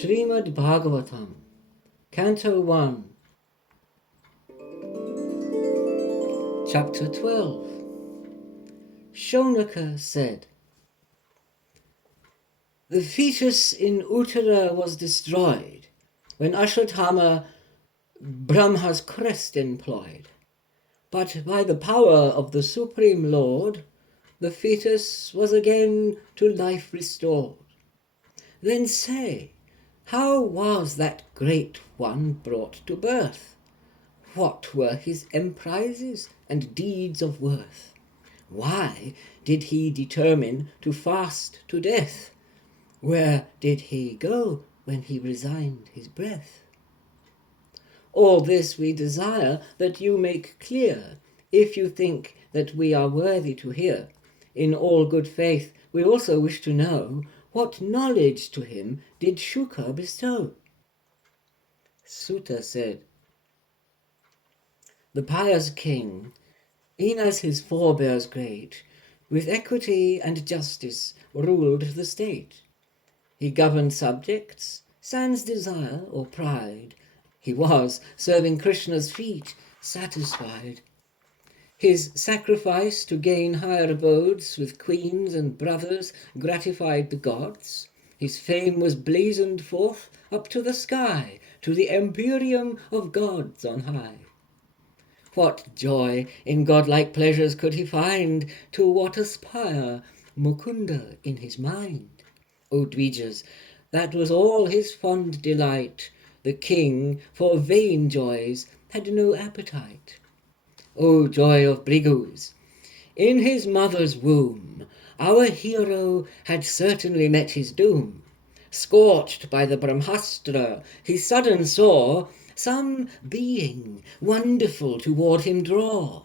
Srimad Bhagavatam, Canto 1, Chapter 12. Shaunaka said, the fetus in Uttara was destroyed when Ashwatthama Brahma's crest employed. But by the power of the Supreme Lord, the fetus was again to life restored. Then say, how was that great one brought to birth? What were his emprises and deeds of worth? Why did he determine to fast to death? Where did he go when he resigned his breath? All this we desire that you make clear, if you think that we are worthy to hear. In all good faith we also wish to know, what knowledge to him did Shuka bestow? Sutta said, the pious king, e'en as his forebears great, with equity and justice ruled the state. He governed subjects, sans desire or pride. He was, serving Krishna's feet, satisfied. His sacrifice to gain higher abodes with queens and brothers gratified the gods. His fame was blazoned forth up to the sky, to the empyrean of gods on high. What joy in godlike pleasures could he find, to what aspire Mukunda in his mind? O Dvijas, that was all his fond delight. The king for vain joys had no appetite. O joy of Brigus! In his mother's womb our hero had certainly met his doom. Scorched by the Brahmastra, he sudden saw some being wonderful toward him draw.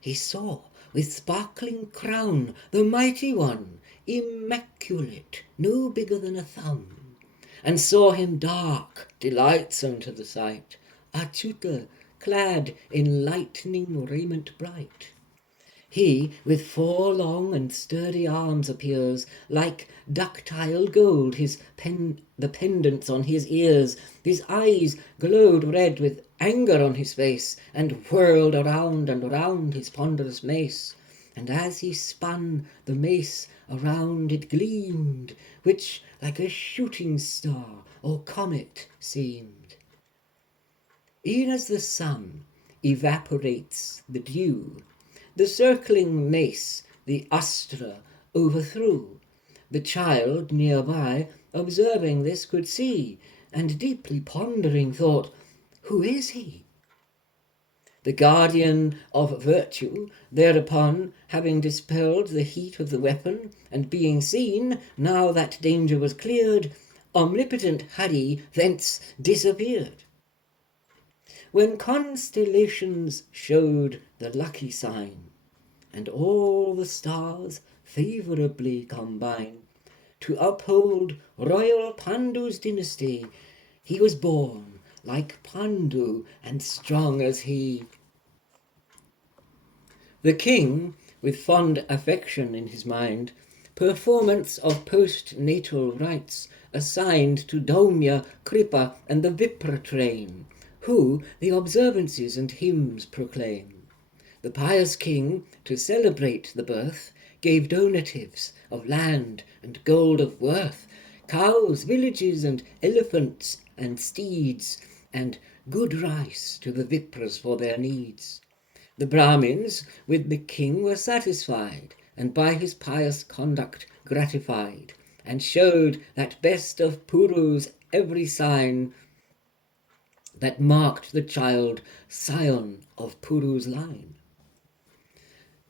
He saw with sparkling crown the mighty one, immaculate, no bigger than a thumb, and saw him dark, delightsome to the sight, Achyuta, clad in lightning raiment bright. He with 4 long and sturdy arms appears, like ductile gold the pendants on his ears. His eyes glowed red with anger on his face, and whirled around and around his ponderous mace. And as he spun, the mace around it gleamed, which like a shooting star or comet seemed. E'en as the sun evaporates the dew, the circling mace the astra overthrew. The child nearby, observing this, could see, and deeply pondering thought, who is he? The guardian of virtue, thereupon, having dispelled the heat of the weapon, and being seen, now that danger was cleared, omnipotent Hari thence disappeared. When constellations showed the lucky sign, and all the stars favourably combine, to uphold royal Pandu's dynasty, he was born like Pandu and strong as he. The king, with fond affection in his mind, performance of postnatal rites assigned to Daumya, Kripa, and the Vipra train, who the observances and hymns proclaim. The pious king, to celebrate the birth, gave donatives of land and gold of worth, cows, villages, and elephants and steeds, and good rice to the Vipras for their needs. The Brahmins with the king were satisfied, and by his pious conduct gratified, and showed that best of Purus every sign that marked the child scion of Puru's line.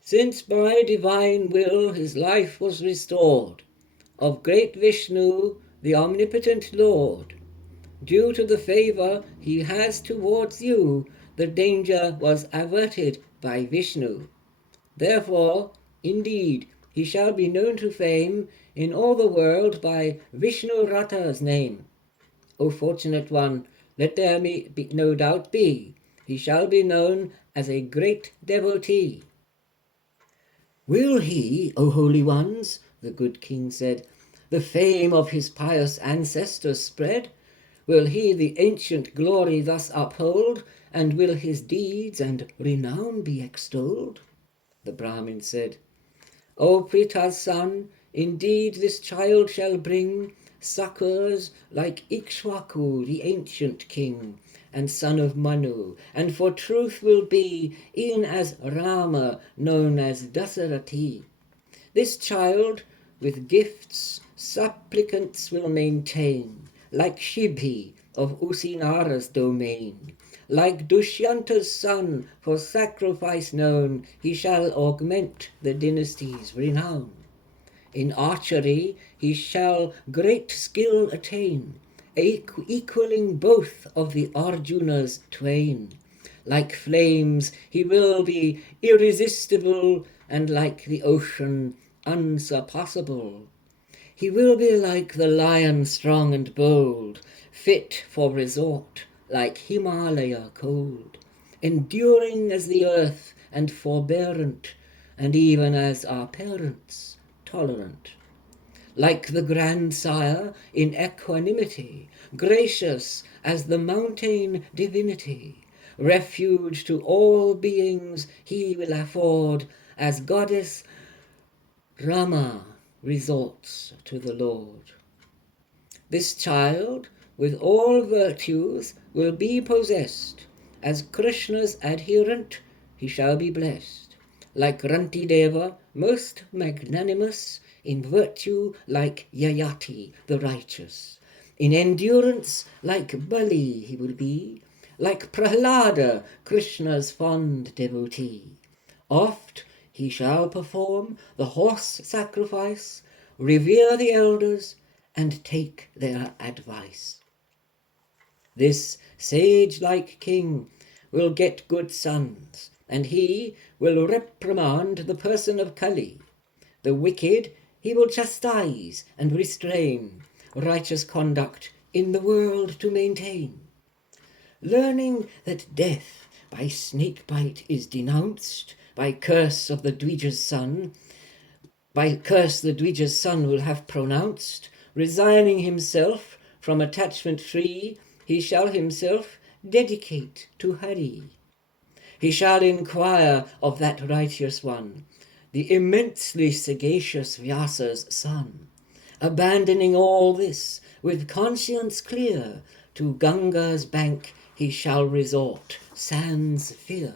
Since by divine will his life was restored, of great Vishnu, the omnipotent Lord, due to the favour he has towards you, the danger was averted by Vishnu. Therefore, indeed, he shall be known to fame in all the world by Vishnu Rata's name. O fortunate one, let there be no doubt be, he shall be known as a great devotee. Will he, O holy ones, the good king said, the fame of his pious ancestors spread? Will he the ancient glory thus uphold, and will his deeds and renown be extolled? The Brahmin said, O Pritha's son, indeed this child shall bring succours like Ikshwaku, the ancient king, and son of Manu, and for truth will be e'en as Rama, known as Dasarathi. This child with gifts supplicants will maintain, like Shibhi of Usinara's domain. Like Dushyanta's son, for sacrifice known, he shall augment the dynasty's renown. In archery he shall great skill attain, equaling both of the Arjunas twain. Like flames he will be irresistible, and like the ocean unsurpassable. He will be like the lion strong and bold, fit for resort, like Himalaya cold, enduring as the earth and forbearant, and even as our parents tolerant. Like the grandsire in equanimity, gracious as the mountain divinity, refuge to all beings he will afford, as goddess Rama resorts to the Lord. This child with all virtues will be possessed, as Krishna's adherent he shall be blessed. Like Rantideva, most magnanimous, in virtue like Yayati the righteous. In endurance like Bali he will be, like Prahlada, Krishna's fond devotee. Oft he shall perform the horse sacrifice, revere the elders, and take their advice. This sage-like king will get good sons, and he will reprimand the person of Kali. The wicked he will chastise and restrain, righteous conduct in the world to maintain. Learning that death by snake-bite is denounced, by curse of the Dvija's son, by curse the Dvija's son will have pronounced, resigning himself from attachment free, he shall himself dedicate to Hari. He shall inquire of that righteous one, the immensely sagacious Vyasa's son. Abandoning all this, with conscience clear, to Ganga's bank he shall resort, sans fear.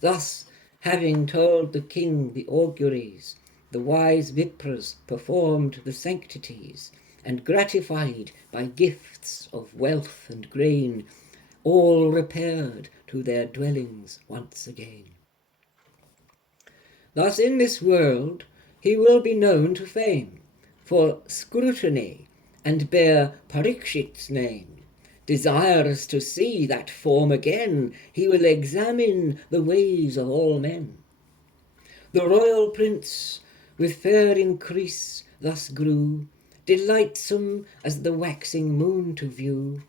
Thus, having told the king the auguries, the wise Vipras performed the sanctities, and gratified by gifts of wealth and grain, all repaired to their dwellings once again. Thus in this world he will be known to fame for scrutiny, and bear Parikshit's name. Desirous to see that form again, he will examine the ways of all men. The royal prince with fair increase thus grew, delightsome as the waxing moon to view.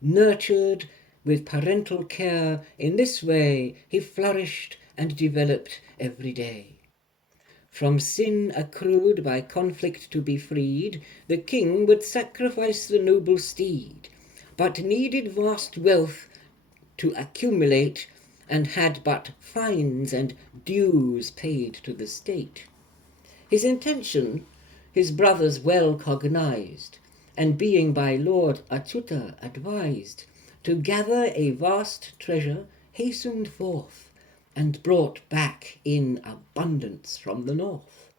Nurtured with parental care, in this way he flourished and developed every day. From sin accrued by conflict to be freed, the king would sacrifice the noble steed, but needed vast wealth to accumulate, and had but fines and dues paid to the state. His intention his brothers well cognized, and being by Lord Achyuta advised, to gather a vast treasure, hastened forth, and brought back in abundance from the north.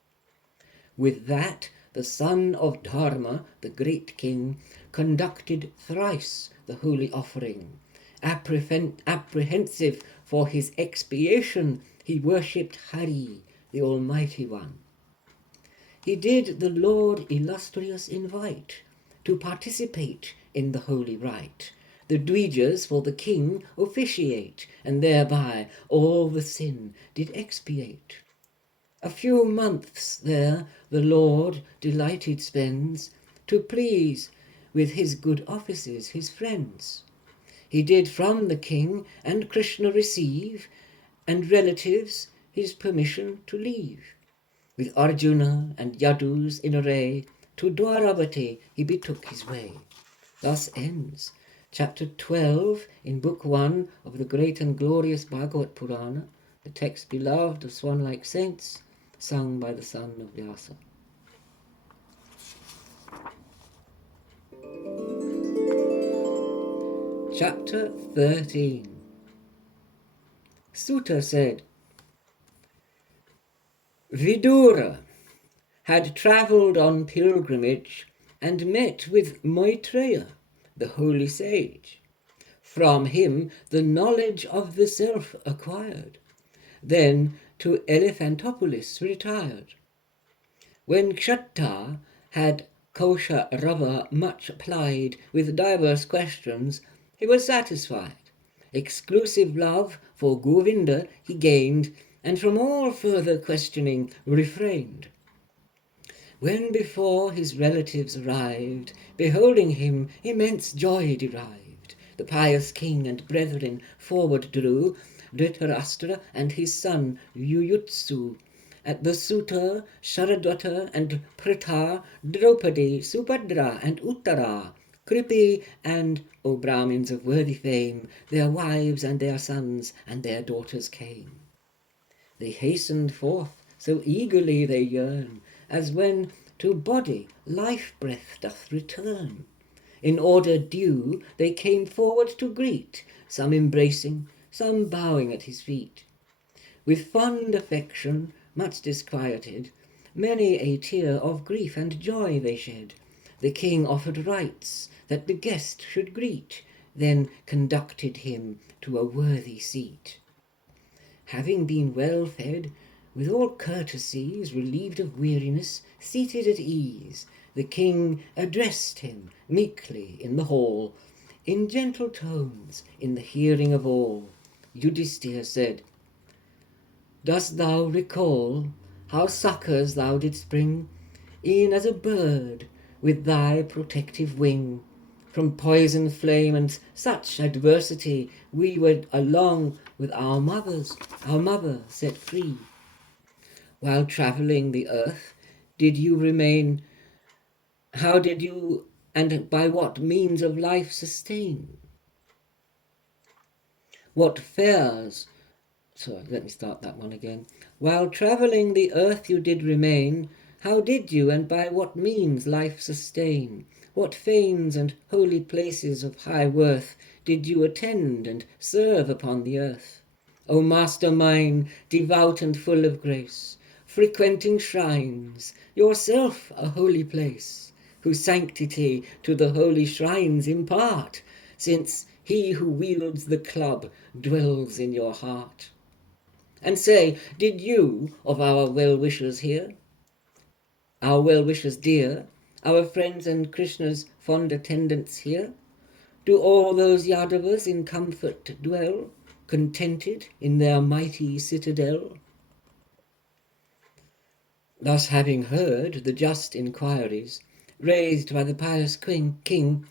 With that the son of Dharma, the great king, conducted thrice the holy offering. Apprehensive for his expiation, he worshipped Hari, the Almighty One. He did the Lord illustrious invite to participate in the holy rite. The Dvijas for the king officiate, and thereby all the sin did expiate. A few months there the Lord delighted spends, to please with his good offices his friends. He did from the king and Krishna receive, and relatives his permission to leave. With Arjuna and Yadus in array, to Dwaravati he betook his way. Thus ends chapter 12 in book 1 of the great and glorious Bhagavat Purana, the text beloved of swan-like saints, sung by the son of Vyasa. Chapter 13. Sutta said, Vidura had travelled on pilgrimage and met with Maitreya, the holy sage. From him the knowledge of the self acquired, then to Elephantopolis retired. When Kshatta had Kosha Rava much plied with diverse questions, he was satisfied. Exclusive love for Govinda he gained, and from all further questioning refrained. When before his relatives arrived, beholding him immense joy derived, the pious king and brethren forward drew Dhritarashtra and his son Yuyutsu, at the Sutta, Sharadwata and Pritha, Draupadi, Subhadra and Uttara, Kripi and, O Brahmins of worthy fame, their wives and their sons and their daughters came. They hastened forth, so eagerly they yearn, as when to body life-breath doth return. In order due they came forward to greet, some embracing, some bowing at his feet. With fond affection, much disquieted, many a tear of grief and joy they shed. The king offered rites that the guest should greet, then conducted him to a worthy seat. Having been well fed, with all courtesies, relieved of weariness, seated at ease, the king addressed him meekly in the hall, in gentle tones, in the hearing of all. Yudhisthira said, Dost thou recall how succours thou didst bring, e'en as a bird with thy protective wing? From poison flame and such adversity we were along with our mother set free. While travelling the earth, did you remain? How did you and by what means of life sustain? What fares? Sorry, let me start that one again. While travelling the earth you did remain, how did you and by what means life sustain? What fanes and holy places of high worth did you attend and serve upon the earth? O Master mine, devout and full of grace, frequenting shrines, yourself a holy place, whose sanctity to the holy shrines impart, since he who wields the club dwells in your heart. And say, did you of our well-wishers hear? Our well-wishers dear, our friends and Krishna's fond attendants here? Do all those Yadavas in comfort dwell, contented in their mighty citadel? Thus having heard the just inquiries raised by the pious king,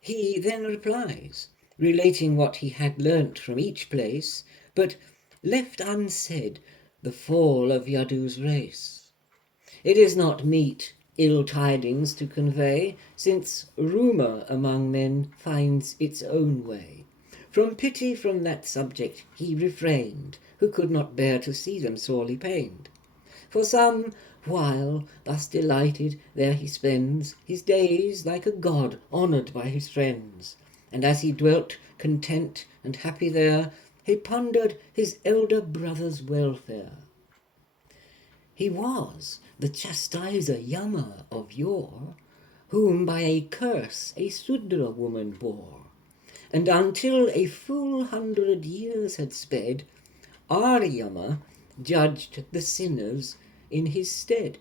he then replies, relating what he had learnt from each place, but left unsaid the fall of Yadu's race. It is not meet ill tidings to convey, since rumour among men finds its own way. From pity from that subject he refrained, who could not bear to see them sorely pained. For some while thus delighted there he spends his days like a god honoured by his friends, and as he dwelt content and happy there, he pondered his elder brother's welfare. He was the chastiser Yama of yore, whom by a curse a Sudra woman bore, and until a full 100 years had sped, our Yama judged the sinners in his stead.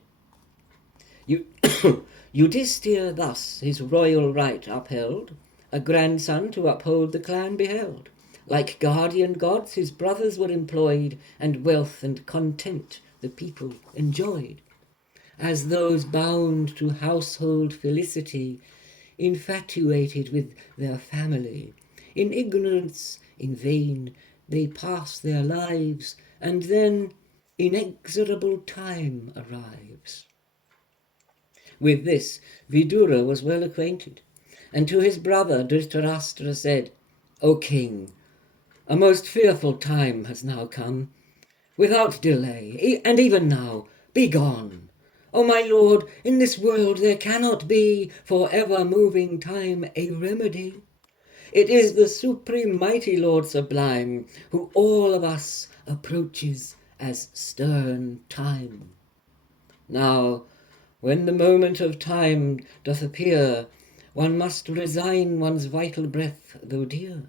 Yudhisthira thus his royal right upheld, a grandson to uphold the clan beheld. Like guardian gods his brothers were employed, and wealth and content the people enjoyed. As those bound to household felicity, infatuated with their family, in ignorance, in vain, they pass their lives, and then inexorable time arrives. With this Vidura was well acquainted, and to his brother Dhritarashtra said, O king, a most fearful time has now come. Without delay, and even now, be gone. O my lord, in this world there cannot be for ever moving time a remedy. It is the supreme mighty Lord sublime, who all of us approaches as stern time. Now, when the moment of time doth appear, one must resign one's vital breath, though dear,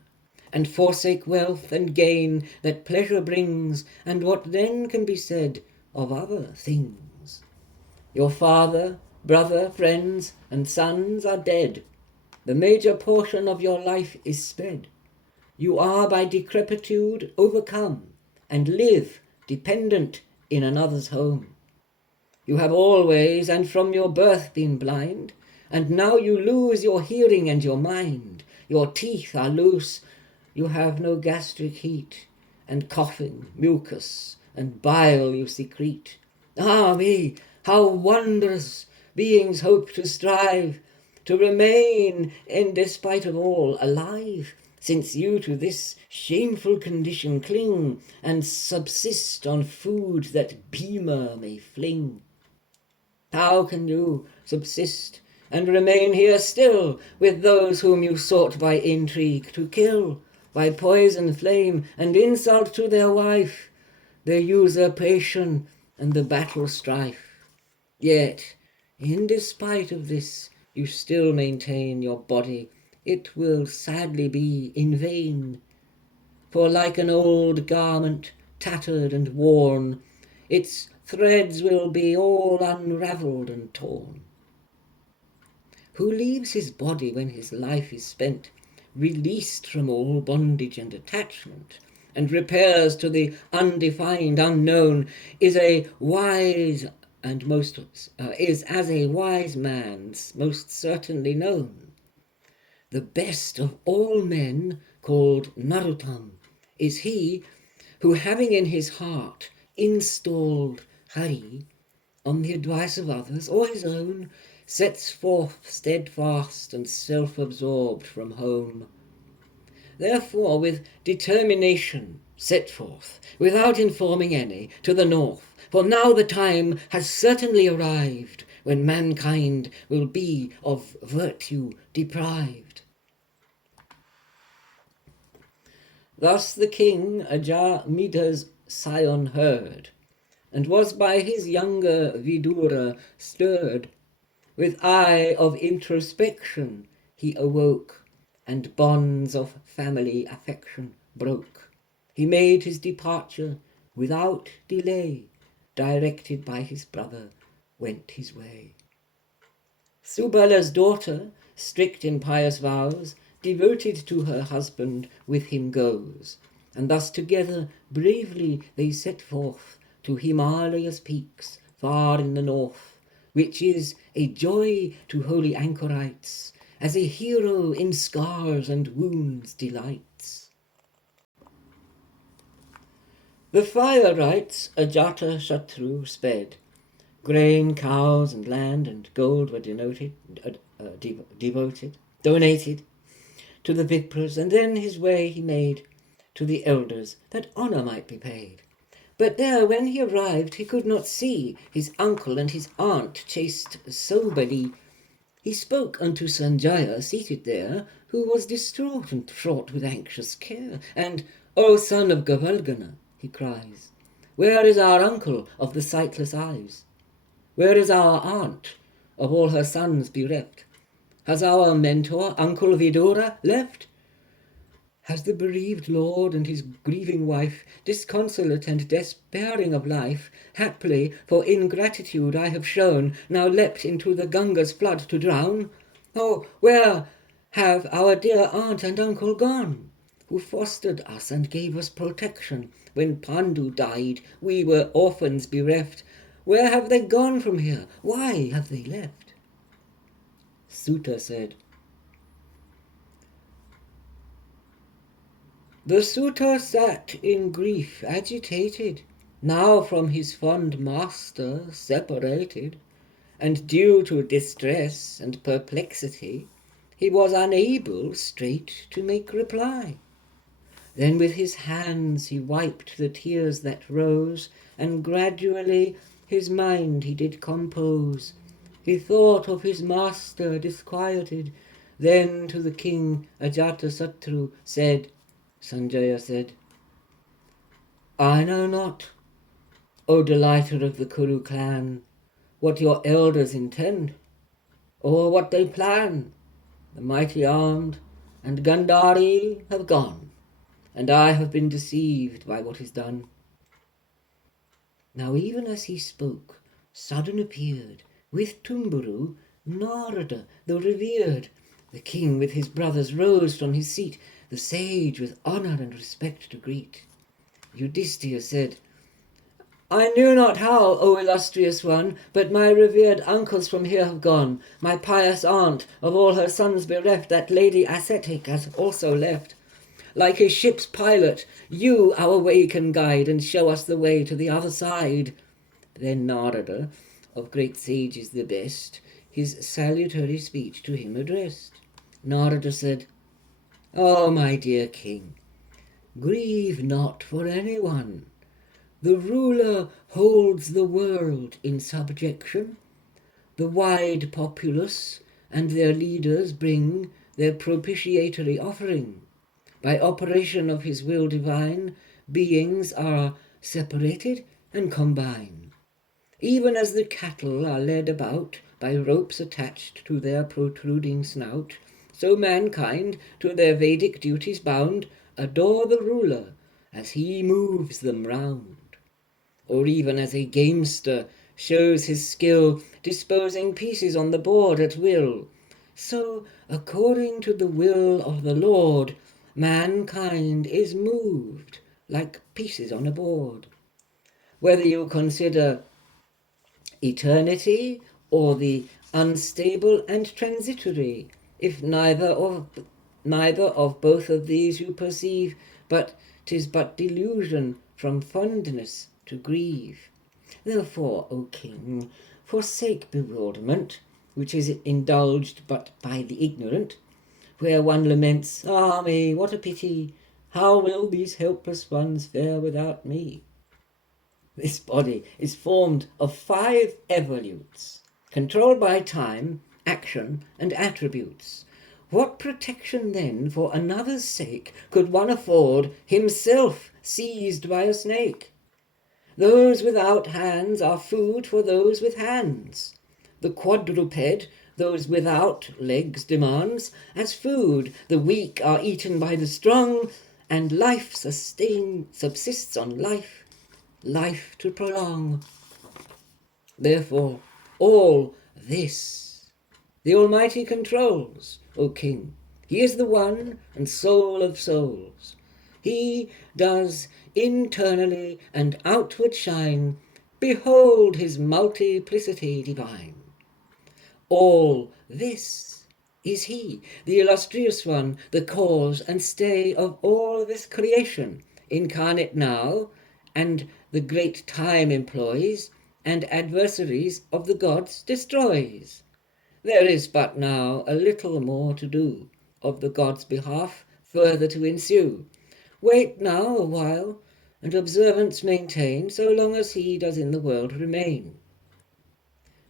and forsake wealth and gain that pleasure brings, and what then can be said of other things? Your father, brother, friends, and sons are dead. The major portion of your life is sped. You are by decrepitude overcome, and live dependent in another's home. You have always and from your birth been blind, and now you lose your hearing and your mind. Your teeth are loose, you have no gastric heat, and coughing, mucus, and bile you secrete. Ah me, how wondrous beings hope to strive, to remain, in despite of all, alive, since you to this shameful condition cling, and subsist on food that Bhima may fling. How can you subsist and remain here still with those whom you sought by intrigue to kill, by poison, flame, and insult to their wife, their usurpation and the battle strife? Yet, in despite of this, you still maintain your body. It will sadly be in vain, for like an old garment, tattered and worn, its threads will be all unravelled and torn. Who leaves his body when his life is spent, released from all bondage and attachment, and repairs to the undefined unknown, is a wise and most is as a wise man's most certainly known. The best of all men, called Narottam, is he who, having in his heart installed Hari, on the advice of others or his own, sets forth steadfast and self-absorbed from home. Therefore with determination set forth, without informing any, to the north, for now the time has certainly arrived when mankind will be of virtue deprived. Thus the king Ajamida's scion heard, and was by his younger Vidura stirred. With eye of introspection he awoke, and bonds of family affection broke. He made his departure without delay, directed by his brother, went his way. Subala's daughter, strict in pious vows, devoted to her husband, with him goes, and thus together bravely they set forth to Himalaya's peaks far in the north, which is a joy to holy anchorites, as a hero in scars and wounds delights. The fire rites Ajata Shatru sped. Grain, cows, and land and gold were donated to the Vipras, and then his way he made to the elders, that honour might be paid. But there, when he arrived, he could not see his uncle and his aunt chased soberly. He spoke unto Sanjaya, seated there, who was distraught and fraught with anxious care, and, O son of Gavalgana, he cries, where is our uncle of the sightless eyes? Where is our aunt, of all her sons bereft? Has our mentor, Uncle Vidura, left? Has the bereaved lord and his grieving wife, disconsolate and despairing of life, haply for ingratitude I have shown, now leapt into the Ganga's flood to drown? Oh, where have our dear aunt and uncle gone, who fostered us and gave us protection? When Pandu died, we were orphans bereft. Where have they gone from here? Why have they left? Sutta said, the suitor sat in grief agitated, now from his fond master separated, and due to distress and perplexity, he was unable straight to make reply. Then with his hands he wiped the tears that rose, and gradually his mind he did compose. He thought of his master disquieted. Then to the king Ajatasattu said, Sanjaya said, I know not, O delighter of the Kuru clan, what your elders intend, or what they plan. The mighty armed and Gandhari have gone, and I have been deceived by what is done. Now even as he spoke, sudden appeared with Tumburu Narada the revered. The king with his brothers rose from his seat, the sage with honour and respect to greet. Yudhishthira said, I knew not how, O illustrious one, but my revered uncles from here have gone. My pious aunt, of all her sons bereft, that lady ascetic has also left. Like a ship's pilot, you our way can guide and show us the way to the other side. Then Narada, of great sages the best, his salutary speech to him addressed. Narada said, O my dear king, grieve not for anyone. The ruler holds the world in subjection. The wide populace and their leaders bring their propitiatory offering. By operation of his will divine, beings are separated and combine. Even as the cattle are led about by ropes attached to their protruding snout, so mankind, to their Vedic duties bound, adore the ruler as he moves them round. Or even as a gamester shows his skill, disposing pieces on the board at will, so, according to the will of the Lord, mankind is moved like pieces on a board. Whether you consider eternity or the unstable and transitory, if neither of both of these you perceive, but 'tis but delusion from fondness to grieve. Therefore, O king, forsake bewilderment, which is indulged but by the ignorant, where one laments, Ah me, what a pity! How will these helpless ones fare without me? This body is formed of 5 evolutes, controlled by time, action, and attributes. What protection then for another's sake could one afford, himself seized by a snake? Those without hands are food for those with hands. The quadruped, those without legs demands, as food the weak are eaten by the strong, and life subsists on life, life to prolong. Therefore, all this the Almighty controls, O King. He is the one and soul of souls. He does internally and outward shine. Behold his multiplicity divine. All this is he, the illustrious one, the cause and stay of all this creation, incarnate now, and the great time employs, and adversaries of the gods destroys. There is but now a little more to do, of the gods' behalf further to ensue. Wait now a while, and observance maintain, so long as he does in the world remain.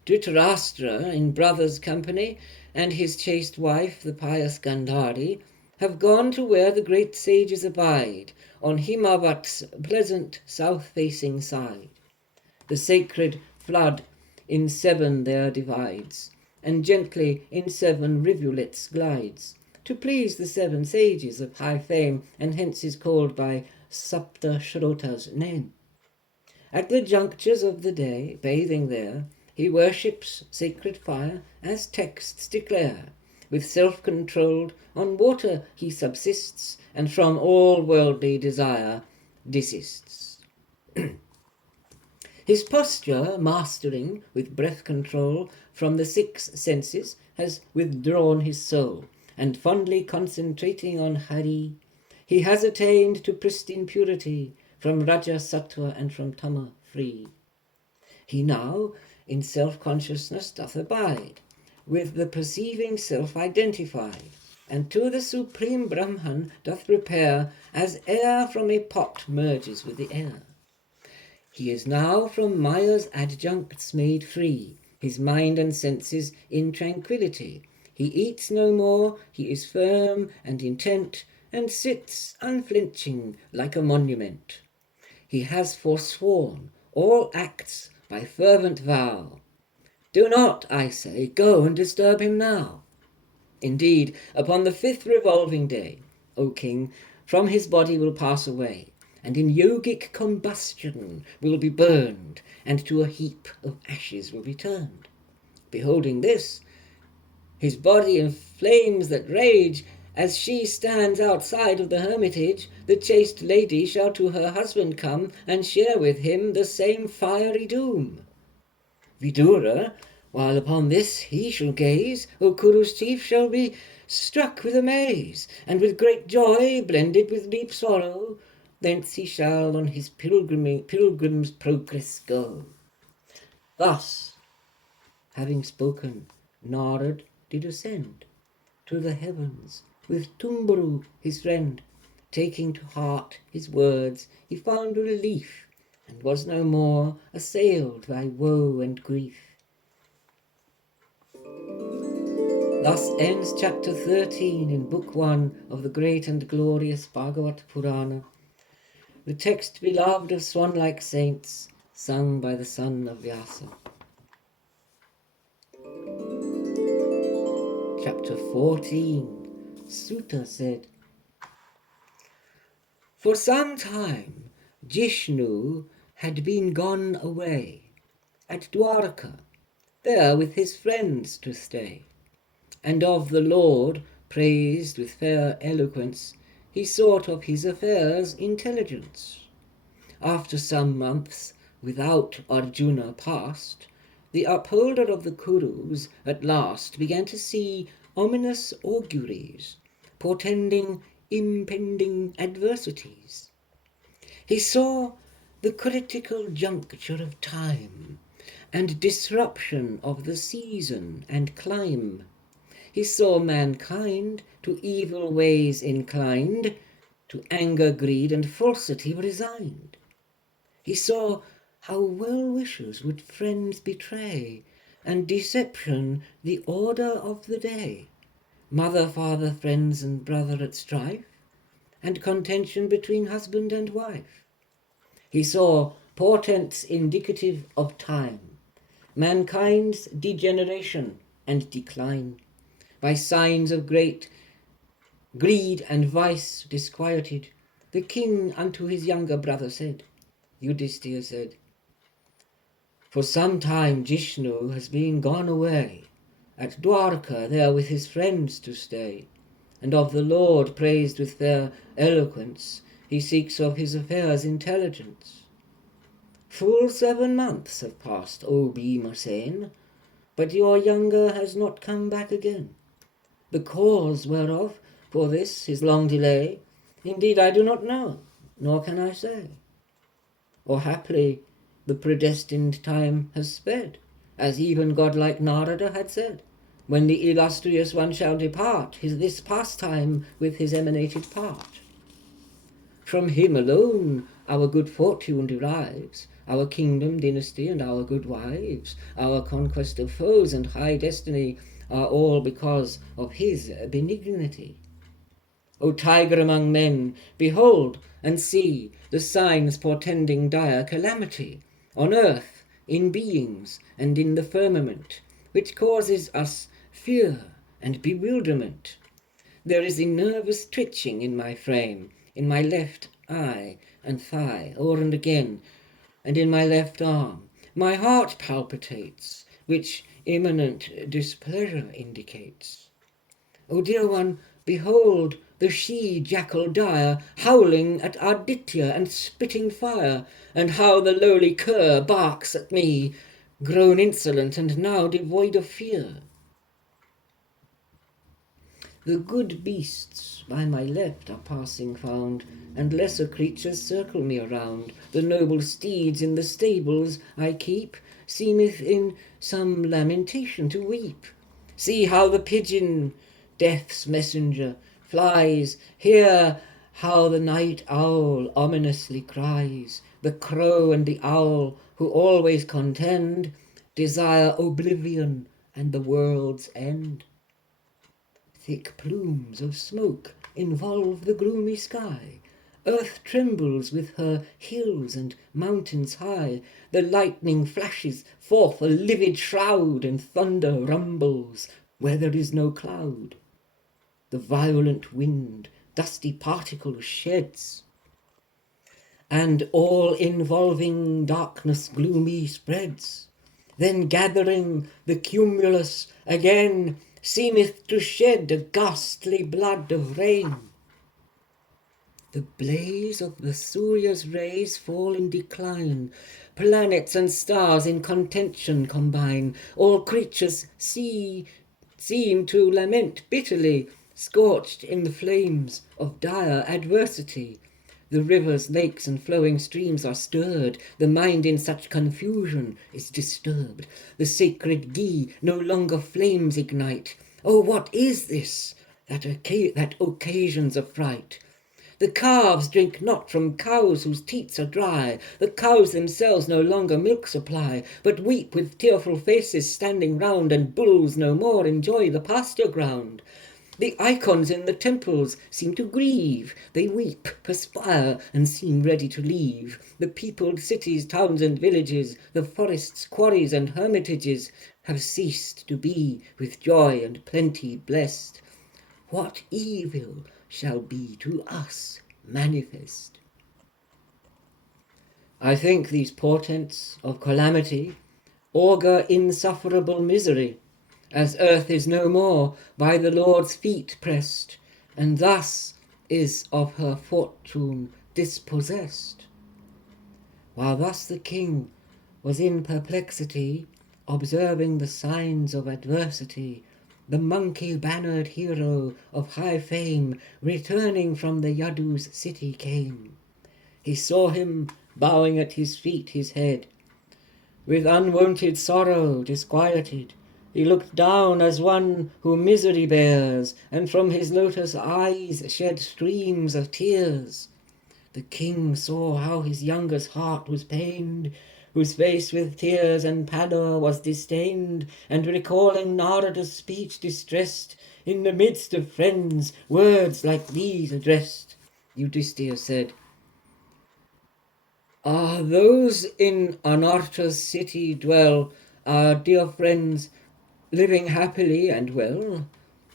Dhritarashtra, in brother's company, and his chaste wife, the pious Gandhari, have gone to where the great sages abide, on Himavat's pleasant south-facing side. The sacred flood in 7 there divides, and gently in 7 rivulets glides, to please the 7 sages of high fame, and hence is called by Sapta Shrota's name. At the junctures of the day, bathing there, he worships sacred fire, as texts declare. With self-controlled on water he subsists, and from all worldly desire desists. His posture, mastering with breath control from the 6 senses, has withdrawn his soul, and fondly concentrating on Hari, he has attained to pristine purity, from Raja, Sattva, and from Tama free. He now in self-consciousness doth abide, with the perceiving self identified, and to the supreme Brahman doth repair, as air from a pot merges with the air. He is now from Maya's adjuncts made free, his mind and senses in tranquillity. He eats no more, he is firm and intent, and sits unflinching like a monument. He has forsworn all acts by fervent vow. Do not, I say, go and disturb him now. Indeed, upon the 5th revolving day, O king, from his body will pass away, and in yogic combustion will be burned, and to a heap of ashes will be turned. Beholding this, his body in flames that rage, as she stands outside of the hermitage, the chaste lady shall to her husband come, and share with him the same fiery doom. Vidura, while upon this he shall gaze, O Kuru's chief, shall be struck with amaze, and with great joy blended with deep sorrow, thence he shall on his pilgrim's progress go. Thus, having spoken, Narad did ascend to the heavens with Tumburu his friend. Taking to heart his words, he found relief, and was no more assailed by woe and grief. Thus ends chapter 13 in Book 1 of the great and glorious Bhagavata Purana, the text beloved of swan-like saints, sung by the son of Vyasa. Chapter 14, Sutta said, For some time Jishnu had been gone away, at Dwarka, there with his friends to stay. And of the Lord, praised with fair eloquence, he sought of his affairs intelligence. After some months without Arjuna passed, the upholder of the Kurus at last began to see ominous auguries, portending impending adversities. He saw the critical juncture of time, and disruption of the season and clime. He saw mankind to evil ways inclined, to anger, greed, and falsity resigned. He saw how well-wishers would friends betray, and deception the order of the day, mother, father, friends, and brother at strife, and contention between husband and wife. He saw portents indicative of time, mankind's degeneration and decline, by signs of great greed and vice disquieted. The king unto his younger brother said, Yudhishthira said, For some time Jishnu has been gone away, at Dwarka there with his friends to stay, and of the Lord praised with fair eloquence, he seeks of his affairs intelligence. Full 7 months have passed, O Bhimasen, but your younger has not come back again. The cause whereof, for this his long delay, indeed I do not know, nor can I say. Or haply the predestined time has sped, as even godlike Narada had said, when the illustrious one shall depart this pastime with his emanated part. From him alone our good fortune derives, our kingdom, dynasty, and our good wives, our conquest of foes and high destiny are all because of his benignity. O tiger among men, behold and see the signs portending dire calamity, on earth, in beings, and in the firmament, which causes us fear and bewilderment. There is a nervous twitching in my frame, in my left eye and thigh, o'er and again, and in my left arm. My heart palpitates, which imminent displeasure indicates. O dear one, behold the she-jackal dire, howling at Aditya and spitting fire, and how the lowly cur barks at me, grown insolent and now devoid of fear. The good beasts by my left are passing found, and lesser creatures circle me around. The noble steeds in the stables I keep seemeth in some lamentation to weep. See how the pigeon, death's messenger, flies. Hear how the night owl ominously cries. The crow and the owl, who always contend, desire oblivion and the world's end. Thick plumes of smoke involve the gloomy sky. Earth trembles with her hills and mountains high. The lightning flashes forth a livid shroud, and thunder rumbles where there is no cloud. The violent wind dusty particles sheds, and all-involving darkness gloomy spreads. Then gathering the cumulus again seemeth to shed a ghastly blood of rain. The blaze of the Surya's rays fall in decline. Planets and stars in contention combine. All creatures seem to lament bitterly, scorched in the flames of dire adversity. The rivers, lakes, and flowing streams are stirred. The mind in such confusion is disturbed. The sacred ghee no longer flames ignite. Oh, what is this that occasions affright? The calves drink not from cows whose teats are dry. The cows themselves no longer milk supply, but weep with tearful faces standing round, and bulls no more enjoy the pasture ground. The icons in the temples seem to grieve. They weep, perspire, and seem ready to leave. The peopled cities, towns, and villages, the forests, quarries, and hermitages have ceased to be with joy and plenty blessed. What evil shall be to us manifest? I think these portents of calamity augur insufferable misery, as earth is no more by the Lord's feet pressed, and thus is of her fortune dispossessed. While thus the king was in perplexity, observing the signs of adversity, the monkey-bannered hero of high fame, returning from the Yadu's city came. He saw him bowing at his feet his head, with unwonted sorrow disquieted. He looked down as one who misery bears, and from his lotus eyes shed streams of tears. The king saw how his younger's heart was pained, whose face with tears and pallor was distained, and recalling Narada's speech distressed, in the midst of friends words like these addressed. Yudhishthira said, those in Anarta's city dwell, our dear friends, living happily and well.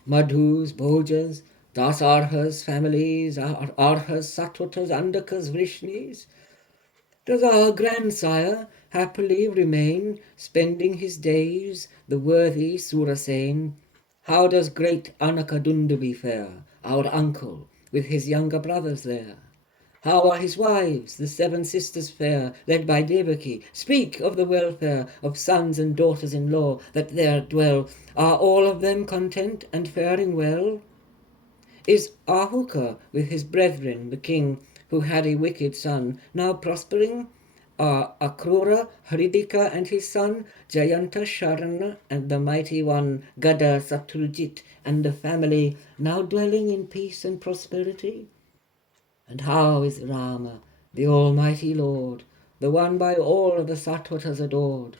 Madhus, Bhojas, Dasarhas, families, Arhas, Satwatas, Andakas, Vrishnis. Does our grandsire happily remain, spending his days, the worthy Surasen? How does great Anakadundabi fare, our uncle, with his younger brothers there? How are his wives, the 7 sisters fair, led by Devaki? Speak of the welfare of sons and daughters-in-law that there dwell. Are all of them content and faring well? Is Ahuka with his brethren, the king, who had a wicked son, now prospering? Are Akrura, Hridika and his son, Jayanta, Sharana, and the mighty one, Gada, Satrujit, and the family now dwelling in peace and prosperity? And how is Rama, the Almighty Lord, the one by all the Sattvatas adored?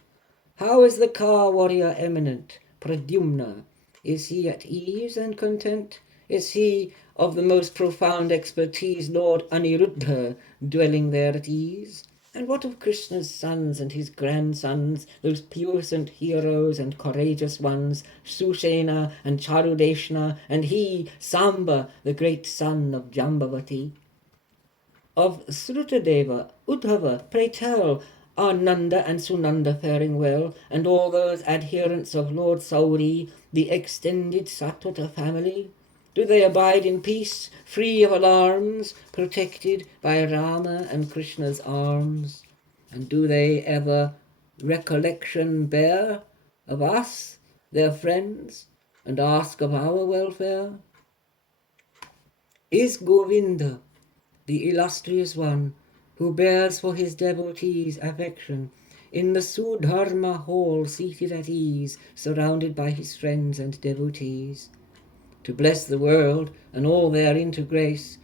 How is the car warrior eminent, Pradyumna? Is he at ease and content? Is he of the most profound expertise Lord Aniruddha, dwelling there at ease? And what of Krishna's sons and his grandsons, those puissant heroes and courageous ones, Susena and Charudeshna, and he, Samba, the great son of Jambavati? Of Srutadeva, Uddhava, pray tell, are Nanda and Sunanda faring well, and all those adherents of Lord Sauri, the extended Satvata family? Do they abide in peace, free of alarms, protected by Rama and Krishna's arms? And do they ever recollection bear of us, their friends, and ask of our welfare? is Govinda, the illustrious one, who bears for his devotees affection, in the Sudharma hall seated at ease, surrounded by his friends and devotees. To bless the world and all therein to grace,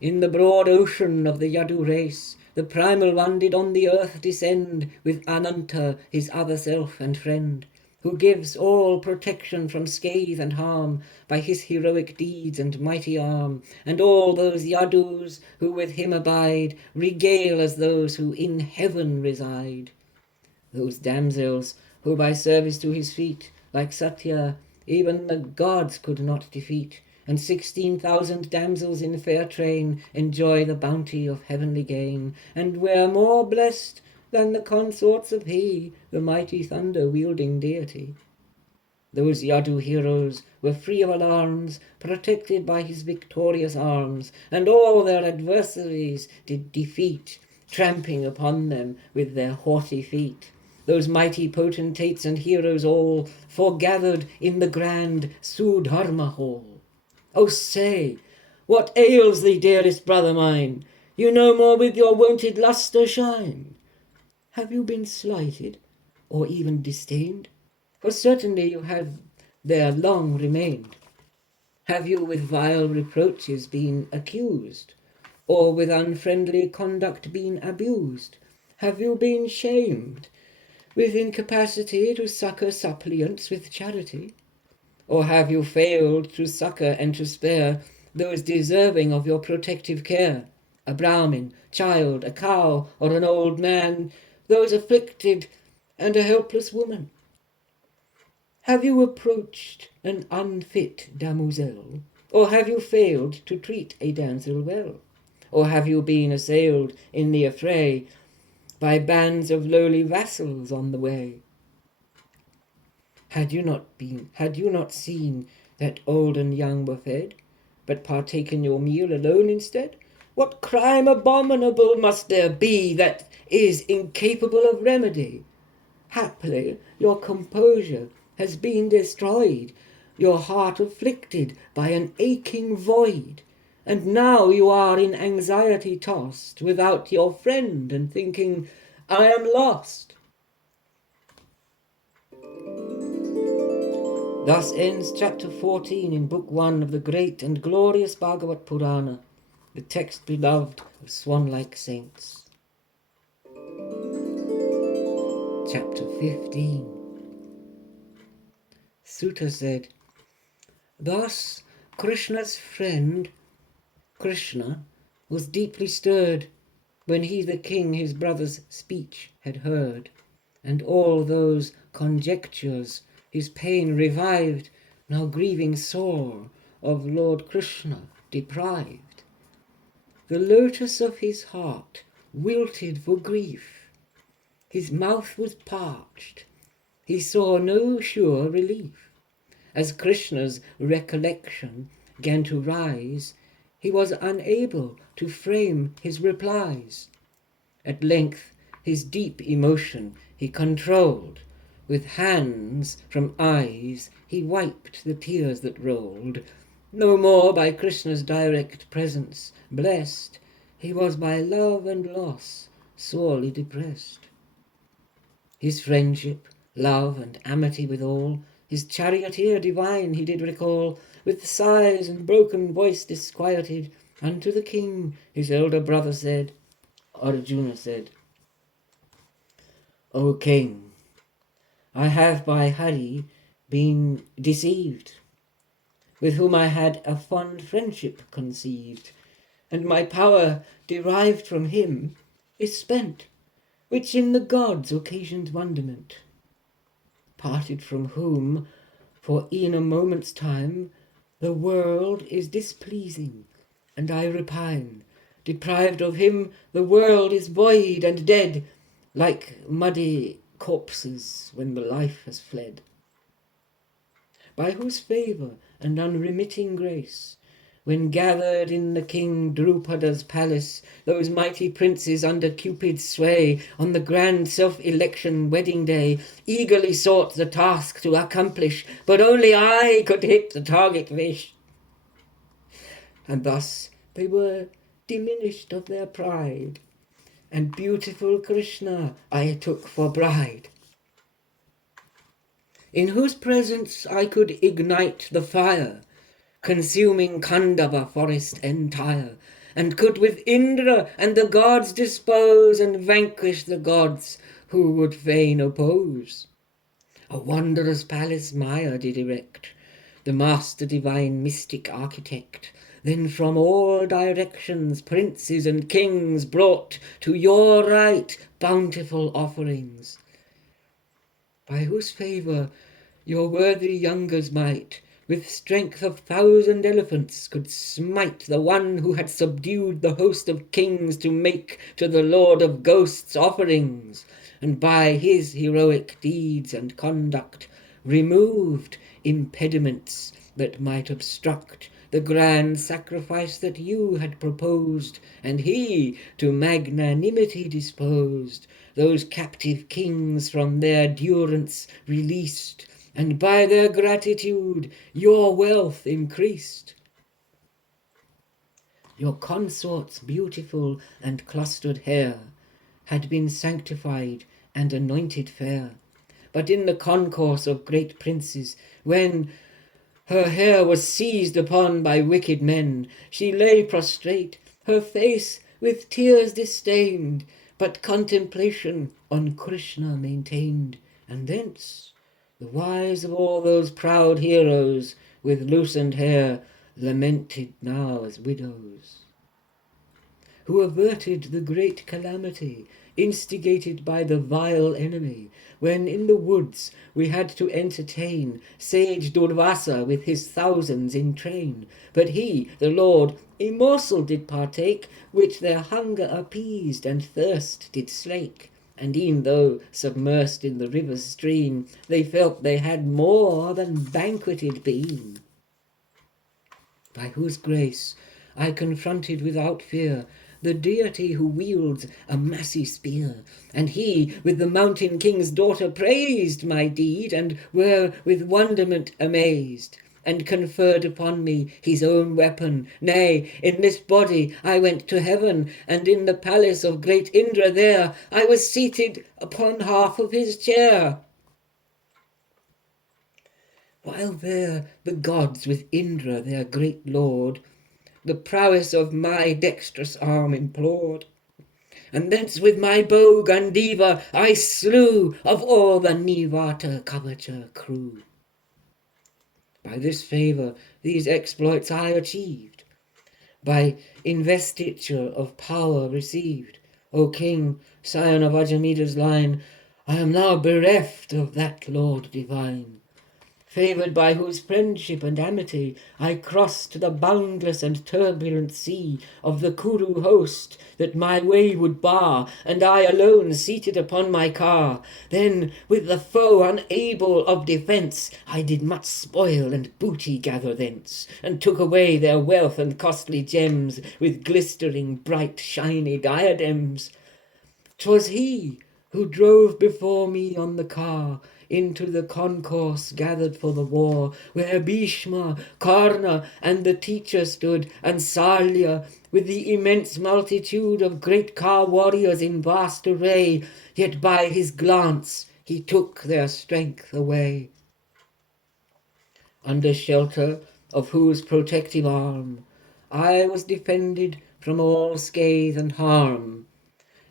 in the broad ocean of the Yadu race, the primal one did on the earth descend, with Ananta, his other self and friend, who gives all protection from scathe and harm by his heroic deeds and mighty arm, and all those Yadus who with him abide regale as those who in heaven reside. Those damsels who by service to his feet, like Satya, even the gods could not defeat, and 16,000 damsels in fair train enjoy the bounty of heavenly gain, and were more blessed than the consorts of he, the mighty thunder-wielding deity. Those Yadu heroes were free of alarms, protected by his victorious arms, and all their adversaries did defeat, tramping upon them with their haughty feet. Those mighty potentates and heroes all foregathered in the grand Sudharma hall. Oh, say, what ails thee, dearest brother mine? You no more with your wonted lustre shine. Have you been slighted, or even disdained? For certainly you have there long remained. Have you with vile reproaches been accused, or with unfriendly conduct been abused? Have you been shamed, with incapacity to succour suppliants with charity? Or have you failed to succour and to spare those deserving of your protective care? A Brahmin, child, a cow, or an old man, those afflicted, and a helpless woman? Have you approached an unfit damosel? Or have you failed to treat a damsel well? Or have you been assailed in the affray by bands of lowly vassals on the way? Had you not seen that old and young were fed, but partaken your meal alone instead? What crime abominable must there be that is incapable of remedy? Haply your composure has been destroyed, your heart afflicted by an aching void, and now you are in anxiety tossed, without your friend, and thinking, I am lost. Thus ends chapter 14 in book 1 of the great and glorious Bhagavat Purana, the text beloved of swan-like saints. Chapter 15. Sutta said, thus Krishna's friend, Krishna, was deeply stirred when he the king his brother's speech had heard, and all those conjectures his pain revived, now grieving sore of Lord Krishna deprived. The lotus of his heart wilted for grief, his mouth was parched, he saw no sure relief. As Krishna's recollection 'gan to rise, he was unable to frame his replies. At length his deep emotion he controlled, with hands from eyes he wiped the tears that rolled. No more by Krishna's direct presence blessed, he was by love and loss sorely depressed. His friendship, love, and amity withal, his charioteer divine he did recall, with sighs and broken voice disquieted, unto the king his elder brother said, Arjuna said, O king, I have by Hari been deceived, with whom I had a fond friendship conceived, and my power derived from him is spent, which in the gods occasioned wonderment. Parted from whom, for e'en a moment's time, the world is displeasing, and I repine. Deprived of him, the world is void and dead, like muddy corpses when the life has fled. By whose favour and unremitting grace, when gathered in the king Drupada's palace, those mighty princes under Cupid's sway, on the grand self-election wedding day, eagerly sought the task to accomplish, but only I could hit the target fish. and thus they were diminished of their pride, and beautiful Krishna I took for bride, in whose presence I could ignite the fire, consuming Khandava forest entire, and could with Indra and the gods dispose, and vanquish the gods who would fain oppose. A wondrous palace Maya did erect, the master divine mystic architect. Then from all directions princes and kings brought to your right bountiful offerings, by whose favour your worthy youngers might, with strength of 1,000 elephants, could smite the one who had subdued the host of kings to make to the Lord of Ghosts offerings, and by his heroic deeds and conduct removed impediments that might obstruct the grand sacrifice that you had proposed, and he to magnanimity disposed those captive kings from their durance released, and by their gratitude your wealth increased. Your consort's beautiful and clustered hair had been sanctified and anointed fair, but in the concourse of great princes, when her hair was seized upon by wicked men, she lay prostrate, her face with tears distained, but contemplation on Krishna maintained, and thence the wives of all those proud heroes with loosened hair lamented now as widows, who averted the great calamity instigated by the vile enemy, when in the woods we had to entertain sage Durvasa with his thousands in train. But he, the Lord, a morsel did partake, which their hunger appeased and thirst did slake. And e'en though submersed in the river's stream, they felt they had more than banqueted been, by whose grace I confronted without fear the deity who wields a massy spear. And he with the mountain king's daughter praised my deed, and were with wonderment amazed, and conferred upon me his own weapon. Nay, in this body I went to heaven, and in the palace of great Indra there I was seated upon half of his chair, while there the gods with Indra their great lord the prowess of my dexterous arm implored. And thence with my bow Gandiva I slew of all the Nivata Kavacha crew. By this favour these exploits I achieved, by investiture of power received. O king, scion of Ajamida's line, I am now bereft of that Lord divine, favoured by whose friendship and amity I crossed the boundless and turbulent sea of the Kuru host that my way would bar, and I alone seated upon my car. Then with the foe unable of defence I did much spoil and booty gather thence, and took away their wealth and costly gems with glistering bright shiny diadems. 'Twas he who drove before me on the car into the concourse gathered for the war, where Bhishma, Karna, and the teacher stood, and Salya, with the immense multitude of great car warriors in vast array. Yet by his glance he took their strength away. Under shelter of whose protective arm I was defended from all scathe and harm,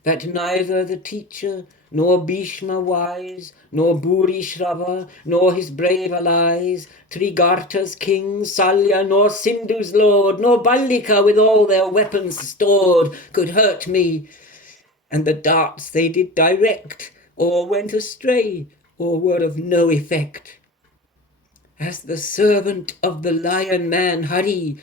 that neither the teacher, nor Bhishma wise, nor Bhuri Shrava, nor his brave allies, Trigarta's king, Salya, nor Sindhu's lord, nor Ballika with all their weapons stored, could hurt me. And the darts they did direct, or went astray, or were of no effect. As the servant of the lion man Hari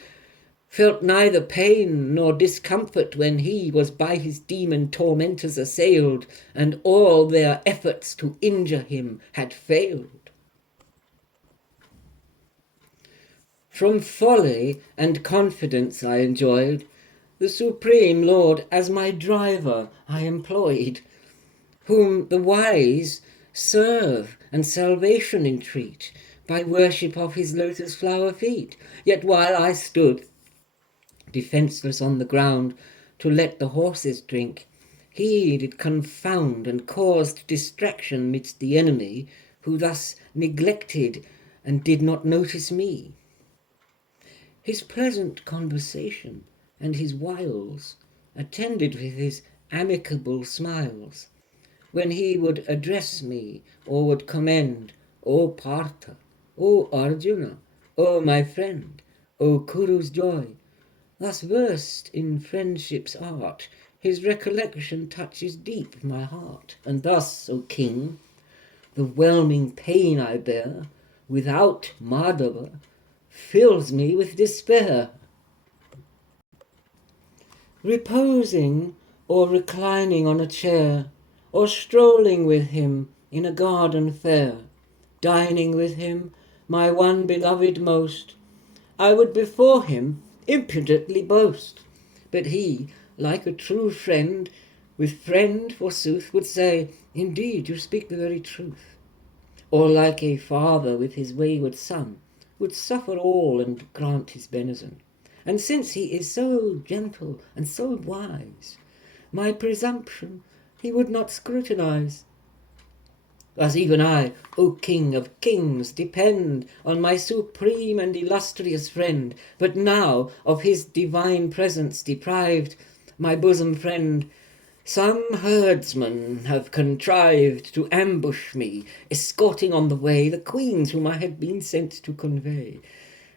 felt neither pain nor discomfort when he was by his demon tormentors assailed, and all their efforts to injure him had failed. From folly and confidence I enjoyed the Supreme Lord as my driver I employed, whom the wise serve and salvation entreat by worship of his lotus flower feet. Yet while I stood defenceless on the ground, to let the horses drink. He did confound and caused distraction midst the enemy, who thus neglected and did not notice me. His pleasant conversation and his wiles, attended with his amicable smiles, when he would address me or would commend, O Partha, O Arjuna, O my friend, O Kuru's joy, thus versed in friendship's art, his recollection touches deep my heart. And thus, O king, the whelming pain I bear, without Madhava, fills me with despair. Reposing or reclining on a chair, or strolling with him in a garden fair, dining with him, my one beloved most, I would before him impudently boast. But he, like a true friend, with friend forsooth, would say, indeed you speak the very truth. Or like a father with his wayward son, would suffer all and grant his benison. And since he is so gentle and so wise, my presumption he would not scrutinize. Thus even I, O King of kings, depend on my supreme and illustrious friend, but now of his divine presence deprived, my bosom friend, some herdsmen have contrived to ambush me, escorting on the way the queens whom I had been sent to convey,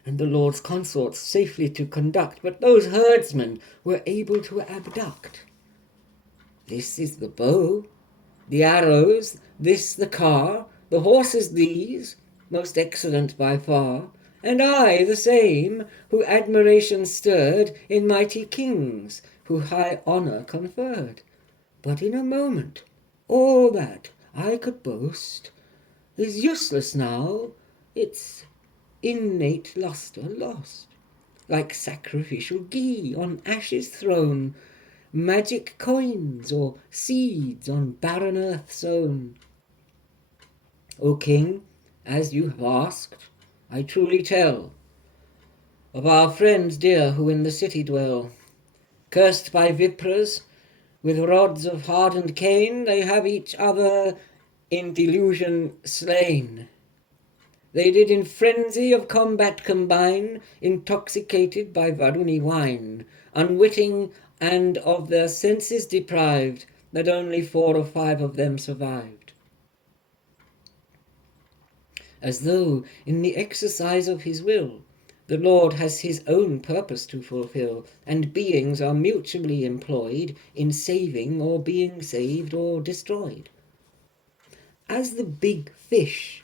and the Lord's consorts safely to conduct, but those herdsmen were able to abduct. This is the bow, the arrows, this the car, the horses these, most excellent by far, and I the same, who admiration stirred in mighty kings, who high honour conferred. But in a moment all that I could boast is useless now, its innate lustre lost. Like sacrificial ghee on ashes thrown, magic coins or seeds on barren earth sown. O king, as you have asked, I truly tell of our friends dear who in the city dwell. Cursed by Vipras, with rods of hardened cane, they have each other in delusion slain. They did in frenzy of combat combine, intoxicated by Varuni wine, unwitting and of their senses deprived, that only 4 or 5 of them survived. As though in the exercise of his will, the Lord has his own purpose to fulfill, and beings are mutually employed in saving or being saved or destroyed. As the big fish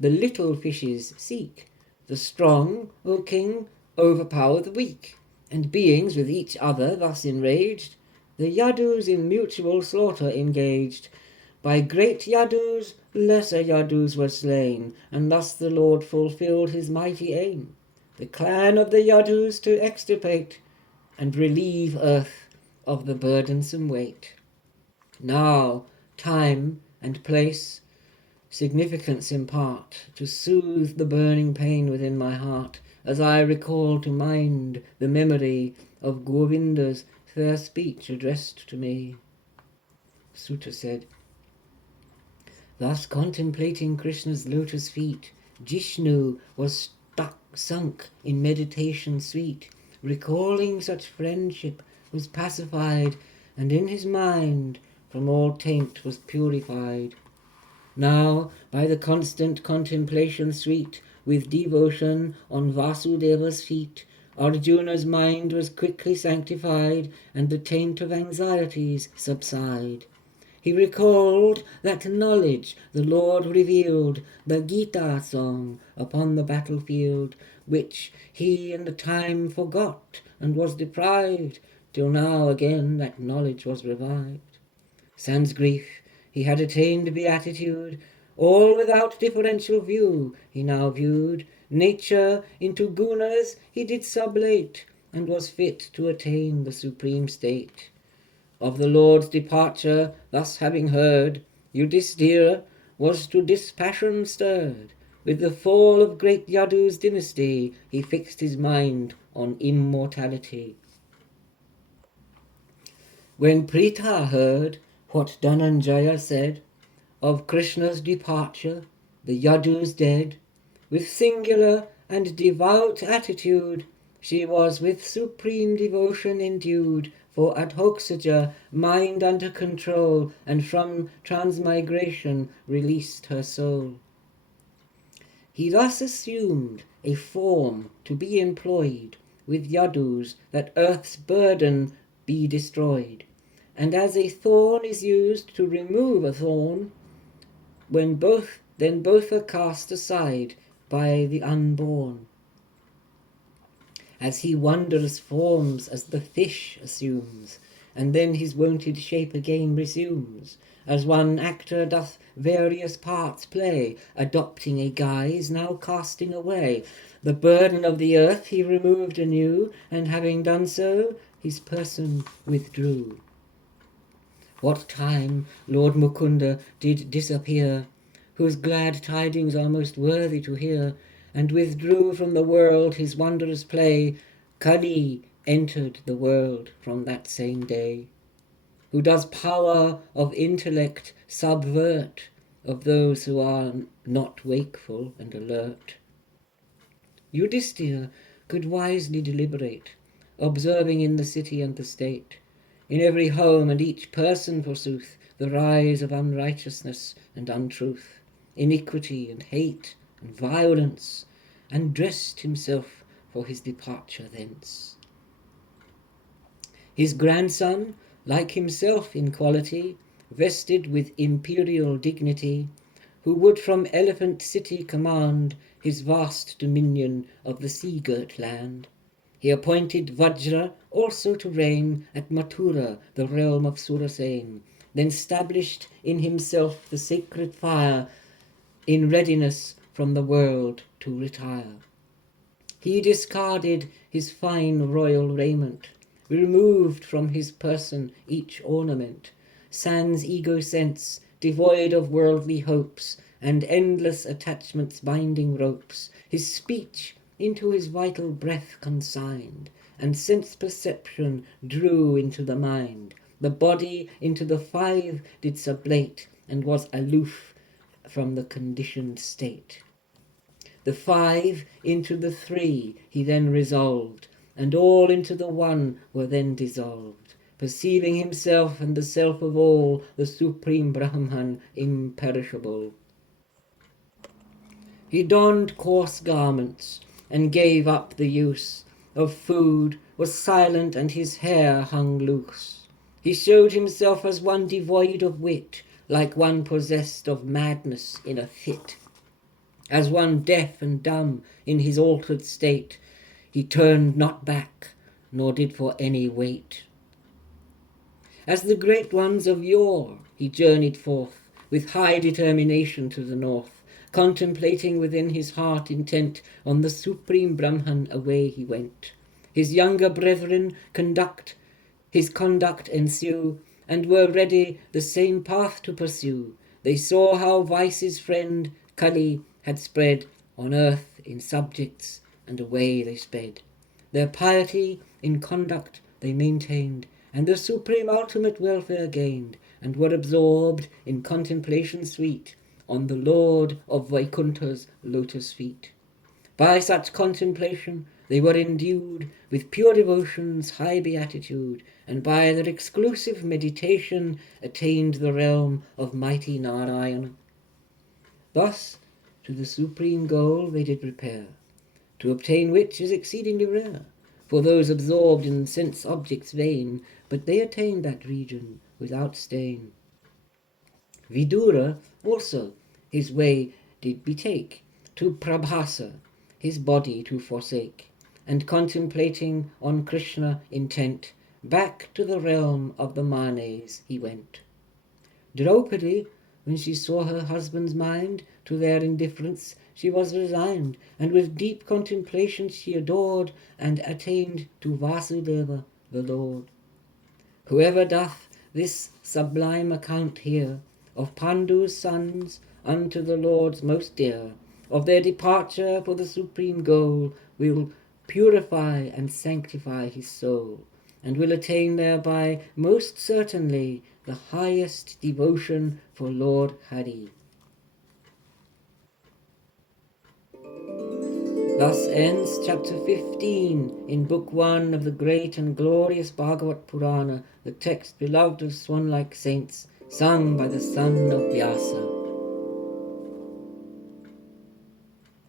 the little fishes seek, the strong, O king, overpower the weak, and beings with each other thus enraged, the Yadus in mutual slaughter engaged. By great Yadus lesser Yadus were slain, and thus the Lord fulfilled his mighty aim, the clan of the Yadus to extirpate, and relieve earth of the burdensome weight. Now time and place significance impart, to soothe the burning pain within my heart, as I recall to mind the memory of Govinda's fair speech addressed to me. Sutta said, thus contemplating Krishna's lotus feet, Jishnu was sunk in meditation sweet, recalling such friendship was pacified, and in his mind from all taint was purified. Now, by the constant contemplation sweet, with devotion on Vasudeva's feet, Arjuna's mind was quickly sanctified, and the taint of anxieties subside. He recalled that knowledge the Lord revealed, the Gita song upon the battlefield, which he in the time forgot and was deprived, till now again that knowledge was revived. Sans grief, he had attained beatitude, all without differential view he now viewed. Nature into gunas he did sublate, and was fit to attain the supreme state. Of the Lord's departure thus having heard, Yudhisthira was to dispassion stirred. With the fall of great Yadu's dynasty he fixed his mind on immortality. When Pritha heard what Dhananjaya said of Krishna's departure, the Yadus dead, with singular and devout attitude, she was with supreme devotion endued, for Adhokshaja mind under control, and from transmigration released her soul. He thus assumed a form to be employed with Yadus, that earth's burden be destroyed. And as a thorn is used to remove a thorn, then both are cast aside by the unborn. As he wondrous forms as the fish assumes, and then his wonted shape again resumes, as one actor doth various parts play, adopting a guise, now casting away. The burden of the earth he removed anew, and having done so, his person withdrew. What time Lord Mukunda did disappear, whose glad tidings are most worthy to hear, and withdrew from the world his wondrous play, Kali entered the world from that same day, who does power of intellect subvert of those who are not wakeful and alert. Yudhisthira could wisely deliberate, observing in the city and the state, in every home and each person, forsooth, the rise of unrighteousness and untruth, iniquity and hate and violence, and dressed himself for his departure thence. His grandson, like himself in quality, vested with imperial dignity, who would from Elephant City command his vast dominion of the sea-girt land, he appointed Vajra also to reign at Mathura, the realm of Surasen, then stablished in himself the sacred fire, in readiness from the world to retire. He discarded his fine royal raiment, removed from his person each ornament, sans ego sense, devoid of worldly hopes, and endless attachments binding ropes, his speech into his vital breath consigned, and sense perception drew into the mind. The body into the five did sublate, and was aloof from the conditioned state. The five into the three he then resolved, and all into the one were then dissolved, perceiving himself and the self of all, the supreme Brahman imperishable. He donned coarse garments, and gave up the use of food, was silent, and his hair hung loose. He showed himself as one devoid of wit, like one possessed of madness in a fit. As one deaf and dumb in his altered state, he turned not back, nor did for any wait. As the great ones of yore, he journeyed forth, with high determination to the north, contemplating within his heart intent, on the supreme Brahman away he went. His younger brethren his conduct ensue, and were ready the same path to pursue. They saw how vice's friend, Kali, had spread on earth in subjects, and away they sped. Their piety in conduct they maintained, and the supreme ultimate welfare gained, and were absorbed in contemplation sweet on the Lord of Vaikuntha's lotus feet. By such contemplation they were endued with pure devotion's high beatitude, and by their exclusive meditation attained the realm of mighty Narayana. Thus to the supreme goal they did repair, to obtain which is exceedingly rare for those absorbed in sense objects vain, but they attained that region without stain. Vidura also his way did betake, to Prabhasa his body to forsake, and contemplating on Krishna intent, back to the realm of the Manes he went. Draupadi, when she saw her husband's mind to their indifference, she was resigned, and with deep contemplation she adored, and attained to Vasudeva the Lord. Whoever doth this sublime account hear, of Pandu's sons unto the Lord's most dear, of their departure for the supreme goal, will purify and sanctify his soul, and will attain thereby most certainly the highest devotion for Lord Hari. Thus ends chapter 15 in Book 1 of the great and glorious Bhagavat Purana, the text beloved of swan-like saints, sung by the son of Vyasa.